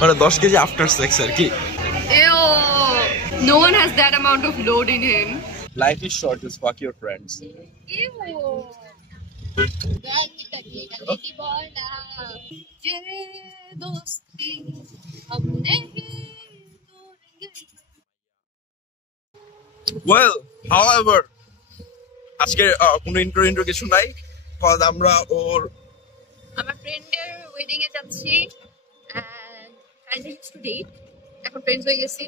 মানে 10 KG after sex আর কি। Ew. No one has that amount of load in him. Life is short, just fuck your friends. Ew. Well, however, আজকে কোনো intro কিছু নাই, কারণ আমরা ওর আমার ফ্রেন্ডের ওয়েডিং এ যাচ্ছি and kind of used to date. এখন ফ্রেন্ডস হয়ে গেছি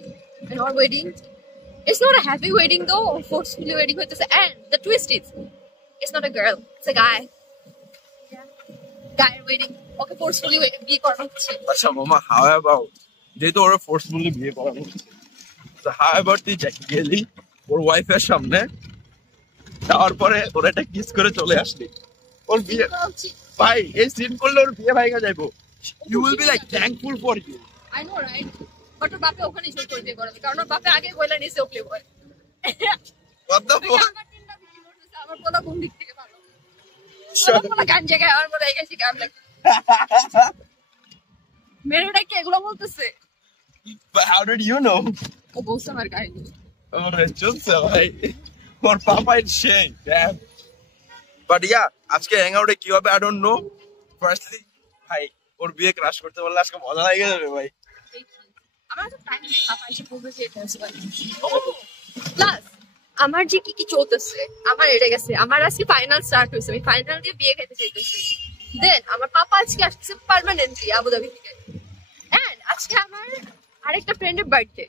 and our wedding it's not a happy wedding though, forcefully wedding হইতেছে and the twist is it's not a girl, it's a guy. Guy wedding okay forcefully বিয়ে করা হচ্ছে। আচ্ছা মামা, how about যেহেতু ওরা ফোর্সফুলি বিয়ে করানো হচ্ছে, তো how about তুই গেলি ওর ওয়াইফের সামনে, তারপরে ওরা একটা কিস করে চলে আসলি, ওর বিয়ে ভাই এই সিন করলে ওর বিয়ে ভাইগা যাইবো, you will be like thankful for you. I know right, but ওর বাপে ওখানে জোর করে বিয়ে করাবে, কারণ ওর বাপে আগে বইলা নিছে ওকে বয় What the fuck? আমার কথা কোন দিক থেকে ভালো আমার গান জায়গায় আমার মনে গেছে গান লাগে মেয়েটা কি এগুলো বলতেছে? But how did you know? ও বলছে আমার কাহিনী। ওরে চলছে ভাই, ওর পাপাই সেই damn. But yeah, আজকে হ্যাং আউটে কি হবে I don't know. Firstly ভাই ওর বিয়ে ক্রাশ করতে পারলে আজকে মজা লাগে যাবে ভাই। আমার তো টাইম পাপা এসে বলবে যে এটা আছে প্লাস আমার যে কি চলতেছে, আমার এটা গেছে, আমার আজকে ফাইনাল স্টার্ট হয়েছে, আমি ফাইনাল দিয়ে বিয়ে খেতে চাইতেছি। দেন আমার পাপা আজকে আসছে পার্মানেন্টলি আবুধাবি থেকে, এন্ড আজকে আমার আরেকটা ফ্রেন্ডের birthday.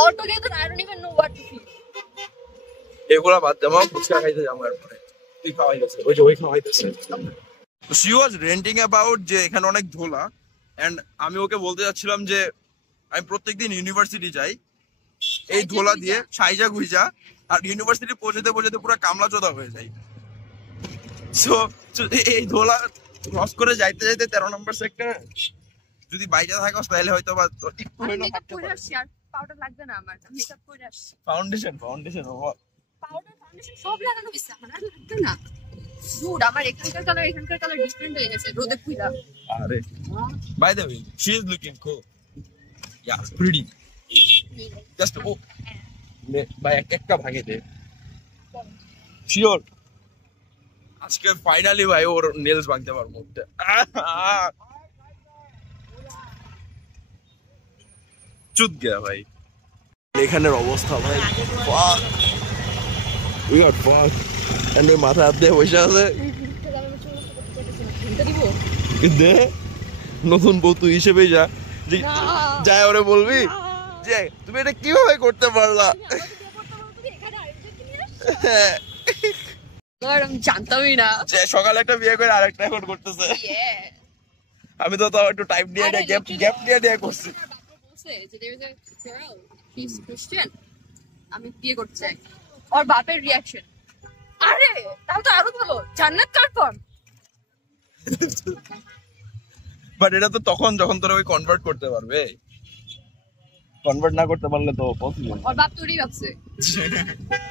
All together I don't even know what to feel. এগুলা বাদ দাও, ফুচকা খাইতে যাবো এরপরে। তুই খাওয়াইতেছে ওই যে ওই খাওয়াইতেছে। She was ranting about যে এখানে অনেক ধোলা, এন্ড আমি ওকে বলতে যাচ্ছিলাম যে আমি প্রত্যেকদিন ইউনিভার্সিটি যাই এই ধোলা দিয়ে সাইজা গুইজা, আর ইউনিভার্সিটি পৌঁছাতে পৌঁছাতে পুরো কামলা চোদা হয়ে যায়। সো এই ধোলা ক্রস করে যাইতে যাইতে 13 নম্বর সেক্টর যদি বাইরে থাকো তাহলে হয়তো বা একটু হইলো হাঁটতে পারো। পাউডার লাগবে না, আমার মেকআপ করে আসছি। ফাউন্ডেশন পাউডার ফাউন্ডেশন সব লাগানো হইছে, আমার আর লাগবে না। দুড আমার এখানকার কালার ডিফারেন্ট হয়ে গেছে রোদে পুরা। আরে by the way she is looking cool, yeah pretty, just ও ভাই একটা ভাঙে দে শিওর। আজকে ফাইনালি ভাই ওর নেলস ভাঙতে পারবো। চুদ গেয়া ভাই এখানের অবস্থা ভাই, we got fucked and ওই মাথা হাত দিয়ে বসে আছে। দে নতুন বউ তুই হিসেবে যা, যায় ওরে বলবি যে তুমি এটা কিভাবে করতে পারলা। আমি জানতামই না যে সকালে একটা বিয়ে করে আরেকটা এখন করতেছে। আমি তো তাও একটু টাইম নিয়ে গ্যাপ নিয়ে করছি। আমি বিয়ে করতে চাই, ওর বাপের রিয়াকশন আরে তাহলে তো আরো ভালো, জান্নাত কনফার্ম। বাট এটা তো তখন যখন তোরা ওই কনভার্ট করতে পারবে, কনভার্ট না করতে পারলে তো পসিবল। ওর বাপ তোরই ভাবছে,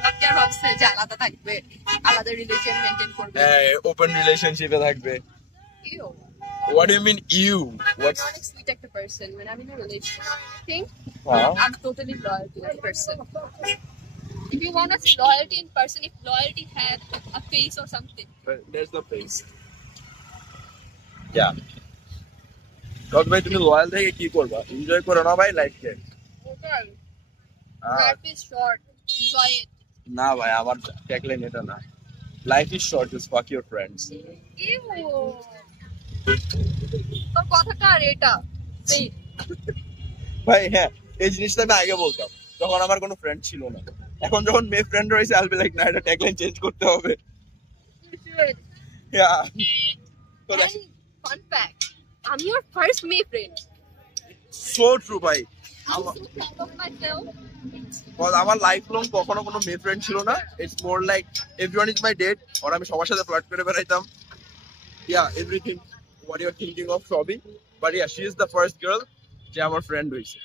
বাপ কি আর ভাবছে যে আলাদা থাকবে, আলাদা রিলেশন মেইনটেইন করবে, ওপেন রিলেশনশিপে থাকবে। You What do you mean you? What's not a sweet actor person when I'm in a relationship? I think I'm totally loyal to that person. If you want to see loyalty in person, if loyalty had a face or something, there's the face. Yeah. Because ভাই তুমি loyal থেকে কি করবা? Enjoy করো না ভাই লাইফকে। Okay. Life is short. Enjoy it. না ভাই আমার ট্যাগলাইন এটা না। Life is short, just fuck your friends. Ew. তোর কথাটা আর এটা সেই ভাই হ্যাঁ এই জিনিসটা আমি আগে বলতাম যখন আমার কোনো ফ্রেন্ড ছিল না, এখন যখন মেয়ে ফ্রেন্ড রয়েছে আই উইল বি লাইক না এটা ট্যাগলাইন চেঞ্জ করতে হবে। ইয়া ফান ফ্যাক্ট আমি your first May friend. So true ভাই। আমার লাইফ লং কখনো কোনো মেয়ে ফ্রেন্ড ছিল না। It's more like everyone is my date, আর আমি সবার সাথে ফ্লার্ট করে বেড়াইতাম। Yeah everything what you are thinking of সবই, but yeah she is the first girl যে আমার ফ্রেন্ড হইছে।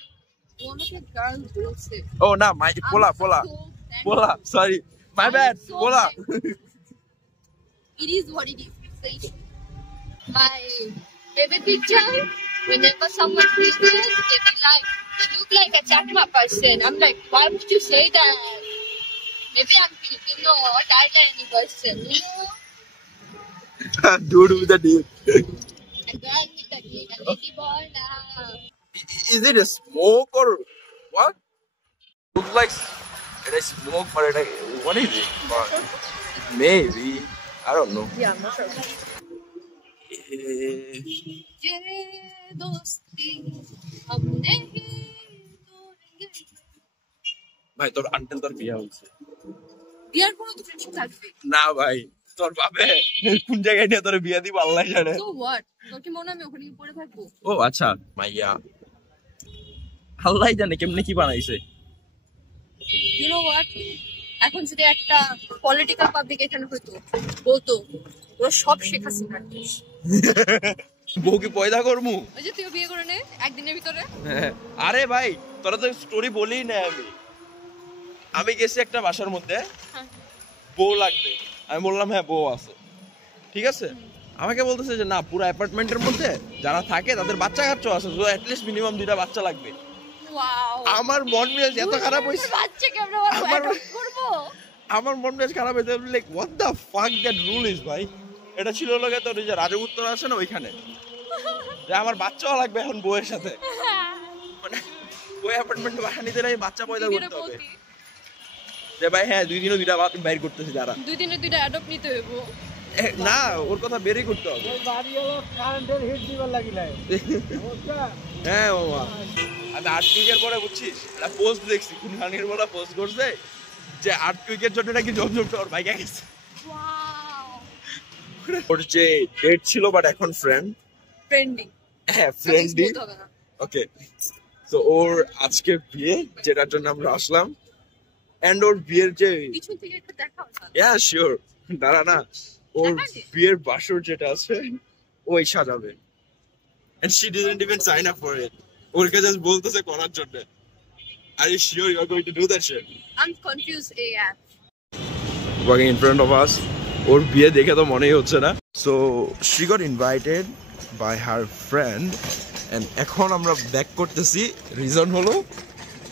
Oh না মাই পোলা sorry my bad পোলা। It is what it is. My favorite picture Whenever someone says this, they be like, you look like a Chakma person. I'm like, why would you say that? Maybe I'm Filipino or Thailand person, you know? Dude with the deep. A girl with a kid, a lady boy now. Is it a smoke or what? Looks like it is smoke, but what is it? But maybe I don't know. Yeah, I'm not sure. Eh, ये दोस्ती हम नहीं तोड़ेंगे। ভাই তোর আন্টেল তোর বিয়ে হচ্ছে বিয়ার পরও তো ফ্রেন্ডশিপ থাকবে। না ভাই তোর বাপে কোন জায়গায় নিয়ে তোর বিয়ে দিব আল্লাহ জানে। So what? তোর কি মনে হয় আমি ওখানে কি পড়ে থাকবো? ও আচ্ছা মাইয়া আল্লাহ জানে কেমনে কি বানাইছে। You know what? এখন যদি একটা পলিটিক্যাল পাবলিক এখানে হইতো বলতো ওরা সব শেখাচ্ছে না বউ কি পয়দা করমু? ওই যে তুইও বিয়ে করে নে একদিনের ভিতরে। আরে ভাই তোরা তো স্টোরি বলেই না। আমি গেছি একটা বাসার মধ্যে বউ লাগবে, আমি বললাম হ্যাঁ বউ আছে, ঠিক আছে। আমাকে বলতেছে যে না পুরো অ্যাপার্টমেন্টের মধ্যে যারা থাকে তাদের বাচ্চা কাচ্চা আছে, তো অ্যাটলিস্ট মিনিমাম 2টা বাচ্চা লাগবে। ওয়াও আমার মন মেজাজ এত খারাপ হইছে, বাচ্চা কেমনে অ্যাডপ্ট করব? আমার মন মেজাজ খারাপ হইছে, like what the fuck that rule is ভাই। এটা ছিল লগে তোর যে রাজপুত্র আছে না ওইখানে, যে আমার বাচ্চাও লাগবে এখন বউয়ের সাথে, মানে ওই অ্যাপার্টমেন্টে বাসা নিতে নাই বাচ্চা পয়দা করতে হবে। যে ভাই হ্যাঁ 2 দিনে 2টা বাইর করতেছে যারা 2 দিনে 2টা অ্যাডপ্ট নিতে হইব না, ওর কথা বেরই করতে হবে। হ্যাঁ বাবা আমি 8 উইকের পরে বুঝছিস একটা পোস্ট দেখছি, কোন খানির বলা পোস্ট করছে যে 8 উইকের জন্য নাকি জমজমটা ওর বাইকে গেছে। ওর যে ডেট ছিল বাট এখন ফ্রেন্ডলি। হ্যাঁ ফ্রেন্ডলি। ওকে তো ওর আজকে বিয়ে যেটার জন্য আমরা আসলাম, এন্ড ওর বিয়ের যে কিছু থেকে একটু দেখাও না। ইয়া শিওর দাঁড়া না, ওর বিয়ের বাসর যেটা আছে ওই সাজাবে, and she didn't even sign up for it. ওরকে জাস্ট বলতেছে করার জন্য। Are you sure you are going to do that shit? I'm confused AF. Walking in front of us, ওর বিয়ে দেখে তো মনেই হচ্ছে না। So she got invited by her friend and এখন আমরা ব্যাক করতেছি। রিজন হলো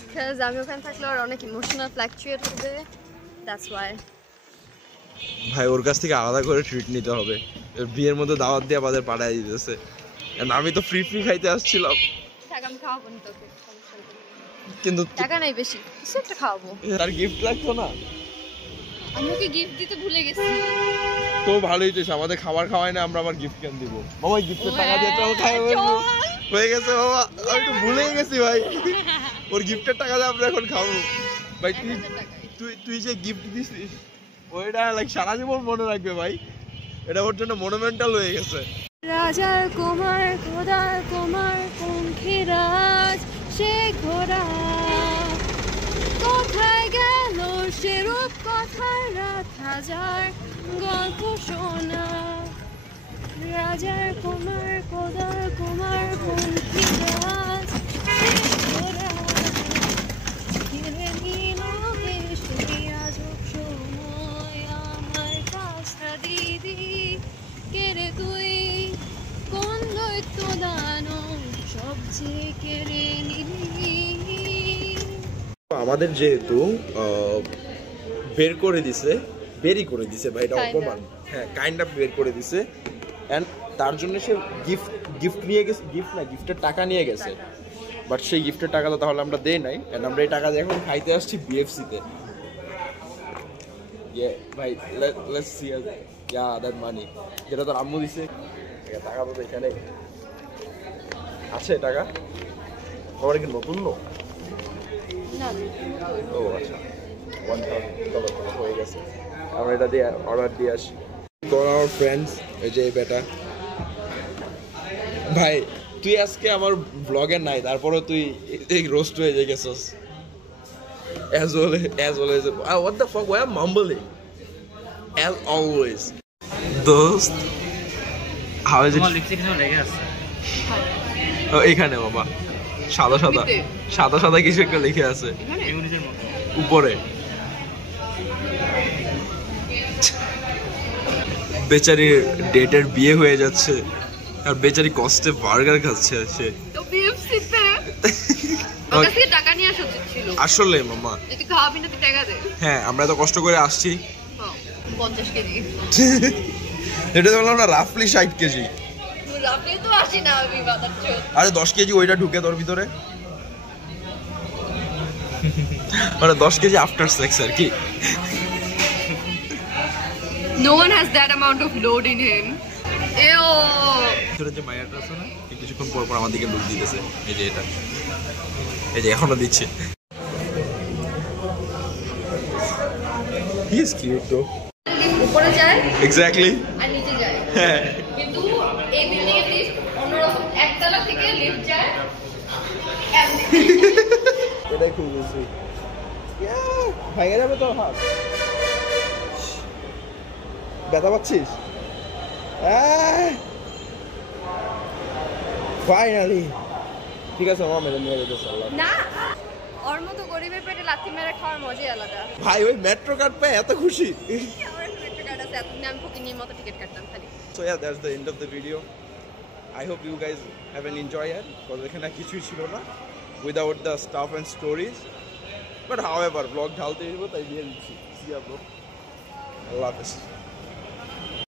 Because আমি ওখানে থাকলে আর অনেক ইমোশনাল ফ্ল্যাকচুয়েট হবে, দ্যাটস ওয়াই। ভাই ওর কাছ থেকে আলাদা করে ট্রিট নিতে হবে, বিয়ের মধ্যে দাওয়াত দিয়ে আমাদের পাঠায় দিতেছে, আমি তো ফ্রি খাইতে আসছিলাম। টাকা আমি খাওয়াবো না তোকে, কিন্তু টাকা নাই বেশি, কিছু একটা খাওয়াবো। তার গিফট লাগতো না? আমি ওকে গিফট দিতে ভুলে গেছি। তো ভালোই তো আমাদের খাবার খাওয়াই না, আমরা আবার গিফট কেন দিব? মামা গিফটের টাকা দিয়ে চল খাই হয়ে গেছে বাবা, আমি তো ভুলেই গেছি ভাই। ওর গিফটের টাকা দিয়ে আমরা এখন খাবো ভাই। তুই যে গিফট দিছিস ওইটা লাইক সারা জীবন মনে রাখবে ভাই, এটা ওর জন্য মনুমেন্টাল হয়ে গেছে। রাজার কুমার খোদার কুমার পঙ্খিরাজ সে ঘোড়া কোথায় গেল সে রূপ কথার রাত হাজার গল্প শোনা। রাজার কুমার খোদার কুমার পঙ্খিরাজ সে ঘোড়া ঘিরে নিল সেই আজব সময় আমার কাছটা দিদি কেড়ে তুই কোন দৈত্য দানব সবচেয়ে কেড়ে নিলি। আমাদের যেহেতু বেরই করে দিছে ভাই, এটা অপমান। হ্যাঁ কাইন্ড অফ বের করে দিছে, এন্ড তার জন্য সে গিফট নিয়ে গেছে, গিফটের টাকা নিয়ে গেছে, বাট সেই গিফটের টাকা তো তাহলে আমরা দেই নাই, এন্ড আমরা এই টাকা দিয়ে এখন খাইতে আসছি বিএফসি তে। ভাই লেটস সি দ্যাট মানি যেটা তোর আম্মু দিছে, টাকা তো এখানে আছে। টাকা আমার কি নতুন লোক? ও আচ্ছা, $1,000 হয়ে গেছে, আমরা এটা দিয়ে অর্ডার দিয়ে আসি। কল আওয়ার ফ্রেন্ডস, এই যে বেটা ভাই তুই আজকে আমার ব্লগে নাই, তারপরে তুই রোস্ট হয়ে গেছিস। As always, what the fuck? Why am I mumbling? As always. Dost, how is it? এখানে বাবা সাদা কিছু একটা লিখে আছে উপরে। বেচারির ডেটের বিয়ে হয়ে যাচ্ছে, আর বেচারি কষ্টে বার্গার খাচ্ছে সে। তো বিএফসি তে ওর কাছ থেকে টাকা নিয়ে আসা উচিত ছিল। আসলে মামা যদি খাওয়াবি না তুই টাকা দে। হ্যাঁ আমরা তো কষ্ট করে আসছি। 50 কেজি। এটা তো বললাম না রাফলি 60 কেজি। রাফলি তো আসি না আমি বাতাচ্ছো। আরে 10 কেজি ওইটা ঢুকে তোর ভিতরে, মানে 10 কেজি আফটার সেক্স আর কি। No one has that amount of load in him. Ew. ছোট যে মায়াটা আছে না, কিছুক্ষণ পর পর আমার দিকে লুক দিতেছে। এই যে এটা, এই যে এখনো দিচ্ছে। He is cute though. উপরে যায় Exactly. আর নিচে যায়। হ্যাঁ। কিন্তু এই বিল্ডিং এর লিফট অন্যরকম, একতলা থেকে লিফট যায়। এটাই খুব বেশি। ভেঙে যাবে তোর হাত। ব্যথা পাচ্ছিস? ফাইনালি ঠিক আছে মামা, মেরে নিয়ে যেতে চললাম। না, ওর মতো গরিবের পেটে লাথি মেরে খাওয়ার মজাই আলাদা। ভাই ওই মেট্রো কার্ড পেয়ে এত খুশি। আমার মেট্রো কার্ড আছে, এতদিন আমি ফকিনির মতো টিকিট কাটতাম খালি। So yeah, that's the end of the video. I hope you guys have an enjoy it, because এখানে কিছুই ছিল না without the stuff and stories. But however, vlog ঢালতে হইব তাই দিয়ে দিচ্ছি। See ya bro. আল্লাহ হাফেজ।